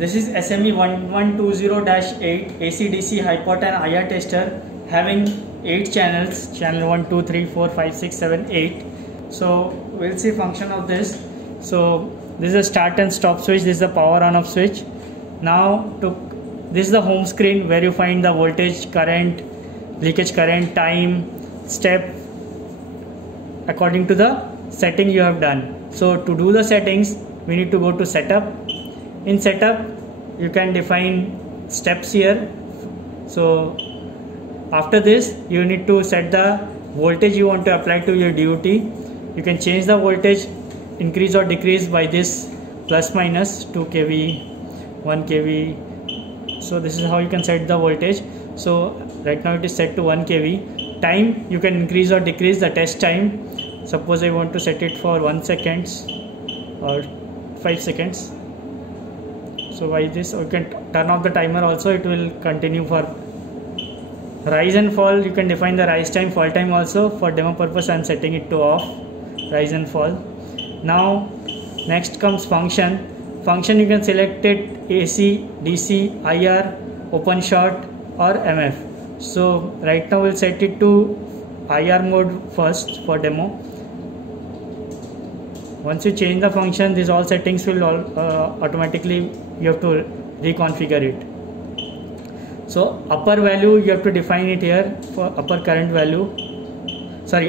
This is SME 1120-8 AC/DC high pot and IR tester having 8 channels, channel 1, 2, 3, 4, 5, 6, 7, 8. So we'll see function of this. So this is a start and stop switch, this is the power on off switch. Now this is the home screen where you find the voltage, current, leakage current, time, step according to the setting you have done. So to do the settings we need to go to setup. In setup you can define steps here. So after this you need to set the voltage you want to apply to your DUT. You can change the voltage, increase or decrease by this plus minus 2 kV, 1 kV. So this is how you can set the voltage. So right now it is set to 1 kV. Time you can increase or decrease the test time. Suppose I want to set it for 1 second or 5 seconds. So by this you can turn off the timer also, it will continue for rise and fall. You can define the rise time, fall time also. For demo purpose I am setting it to off, rise and fall. Now next comes function. Function you can select it AC, DC, IR, open short or MF. So right now we'll set it to IR mode first for demo. Once you change the function, these all settings will automatically you have to reconfigure it. So upper value you have to define it here for upper current value,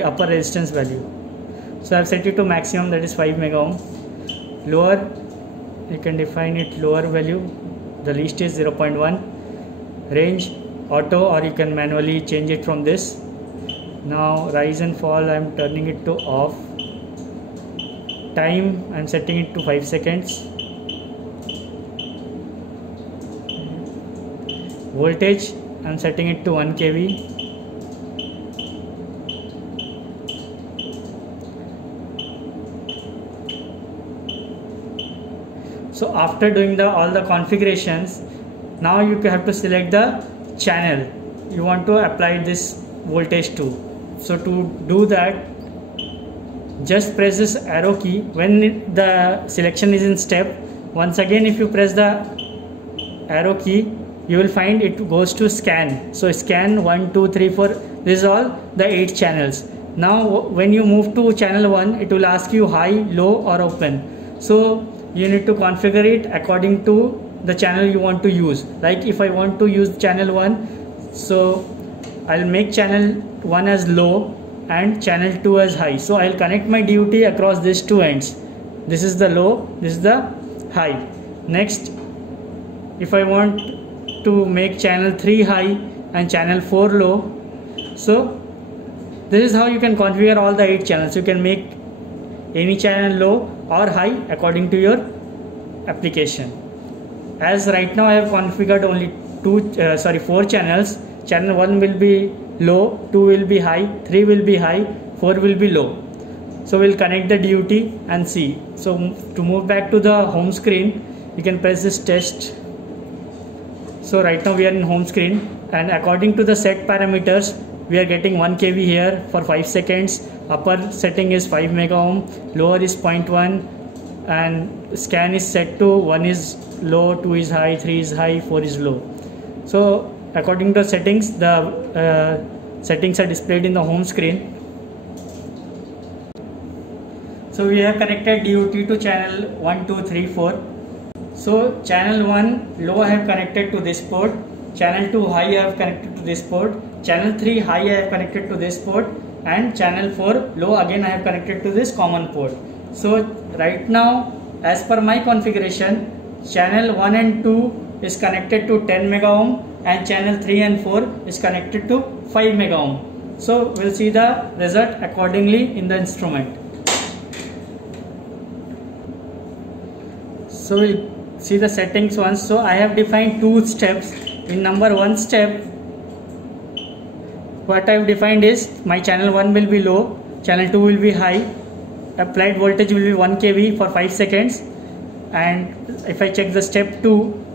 upper resistance value. So I have set it to maximum, that is 5 mega ohm. Lower you can define it lower value, the least is 0.1. Range auto, or you can manually change it from this. Now rise and fall I am turning it to off. Time I am setting it to 5 seconds. Voltage I am setting it to 1 kV. So after doing all the configurations, now you have to select the channel you want to apply this voltage to. So to do that, just press this arrow key. When the selection is in step, once again if you press the arrow key, you will find it goes to scan. So scan 1, 2, 3, 4. This is all the 8 channels. Now when you move to channel 1, it will ask you high, low or open. So you need to configure it according to the channel you want to use. Like if I want to use channel 1, so I'll make channel 1 as low and channel 2 as high. So I'll connect my DUT across these two ends. This is the low, this is the high. Next, if I want to make channel 3 high and channel 4 low, so this is how you can configure all the 8 channels. You can make any channel low or high according to your application. As right now I have configured only 4 channels. Channel 1 will be low, 2 will be high, 3 will be high, 4 will be low. So we'll connect the DUT and see. So to move back to the home screen, you can press this test. So right now we are in home screen, and according to the set parameters we are getting 1 kV here for 5 seconds. Upper setting is 5 mega ohm, lower is 0.1, and scan is set to 1 is low, 2 is high, 3 is high, 4 is low. So according to settings, the settings are displayed in the home screen. So we have connected DUT to channel 1, 2, 3, 4. So channel 1 low I have connected to this port, channel 2 high I have connected to this port, channel 3 high I have connected to this port, and channel 4 low again I have connected to this common port. So right now as per my configuration, channel 1 and 2 is connected to 10 mega ohm and channel 3 and 4 is connected to 5 mega ohm. So we'll see the result accordingly in the instrument. So we'll see the settings once. So I have defined 2 steps. In number 1 step, what I have defined is my channel 1 will be low, channel 2 will be high, applied voltage will be 1 kV for 5 seconds, and if I check the step 2,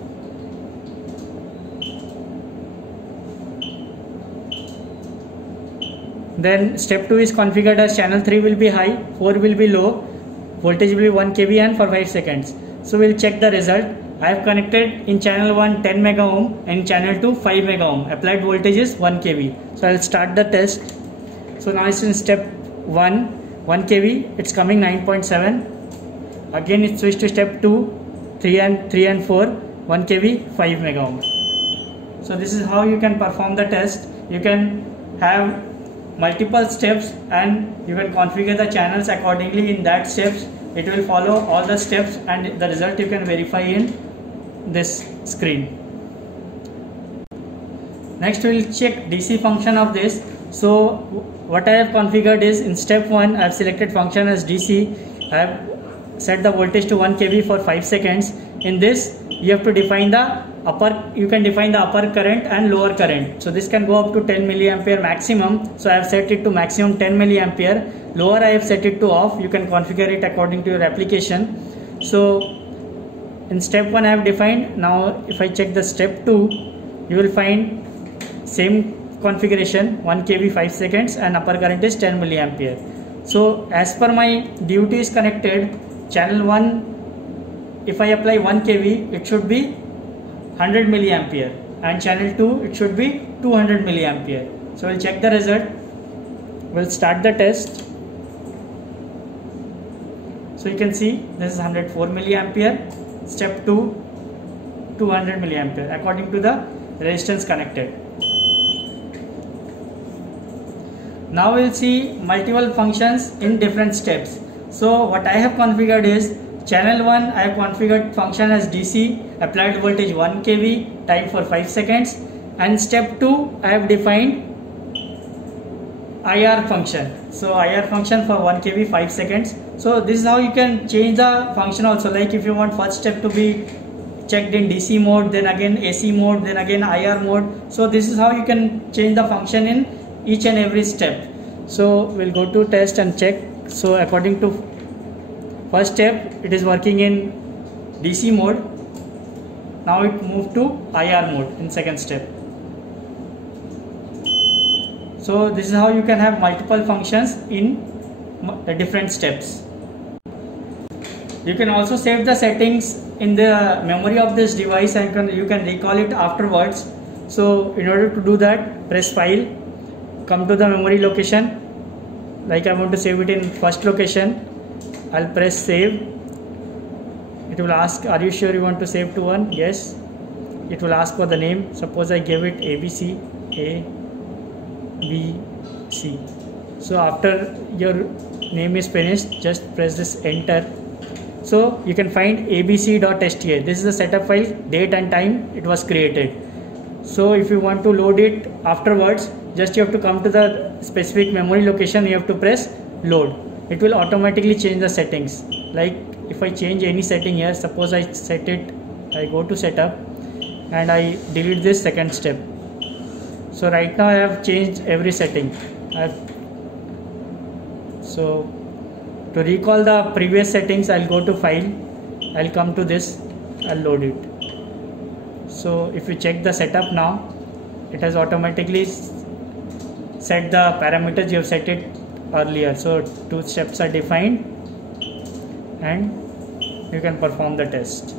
then step 2 is configured as channel 3 will be high, 4 will be low, voltage will be 1 kV and for 5 seconds. So we'll check the result. I have connected in channel 1 10 mega ohm and channel 2 5 mega ohm. Applied voltage is 1 kV. So I will start the test. So now it's in step 1 kV. It's coming 9.7. Again it switched to step 2, 3 and 4, 1 kV, 5 mega ohm. So this is how you can perform the test. You can have multiple steps and you can configure the channels accordingly in that steps. It will follow all the steps and the result you can verify in this screen. Next we will check DC function of this. So what I have configured is in step 1 I have selected function as DC. I have set the voltage to 1 kV for 5 seconds. In this you have to define the you can define the upper current and lower current. So this can go up to 10 milliampere maximum. So I have set it to maximum 10 milliampere. Lower I have set it to off. You can configure it according to your application. So in step 1 I have defined. Now if I check the step 2, you will find same configuration, 1 kV 5 seconds and upper current is 10 milliampere. So as per my DUT is connected, channel 1 if I apply 1 kV it should be 100 milliampere and channel 2 it should be 200 milliampere. So we'll check the result. We'll start the test. So you can see this is 104 milliampere. Step 2 200 milliampere according to the resistance connected. Now we'll see multiple functions in different steps. So what I have configured is channel 1 I have configured function as DC, applied voltage 1 kV, time for 5 seconds, and step 2 I have defined IR function. So IR function for 1 kV 5 seconds. So this is how you can change the function also, like if you want first step to be checked in DC mode, then again AC mode, then again IR mode. So this is how you can change the function in each and every step. So we'll go to test and check. So according to first step it is working in DC mode. Now it moved to IR mode in second step. So this is how you can have multiple functions in different steps. You can also save the settings in the memory of this device and you can recall it afterwards. So in order to do that, press file, come to the memory location. Like I want to save it in first location, I'll press save. It will ask, are you sure you want to save to 1? Yes. It will ask for the name. Suppose I give it ABC, ABC. So after your name is finished, just press this enter. So you can find abc.sta. This is the setup file, date and time it was created. So if you want to load it afterwards, just you have to come to the specific memory location, you have to press load. It will automatically change the settings. Like if I change any setting here, suppose I set it, I go to setup and I delete this second step. So right now I have changed every setting. So to recall the previous settings, I'll go to file, I'll come to this, I'll load it. So if you check the setup now, it has automatically set the parameters you have set it earlier. So 2 steps are defined and you can perform the test.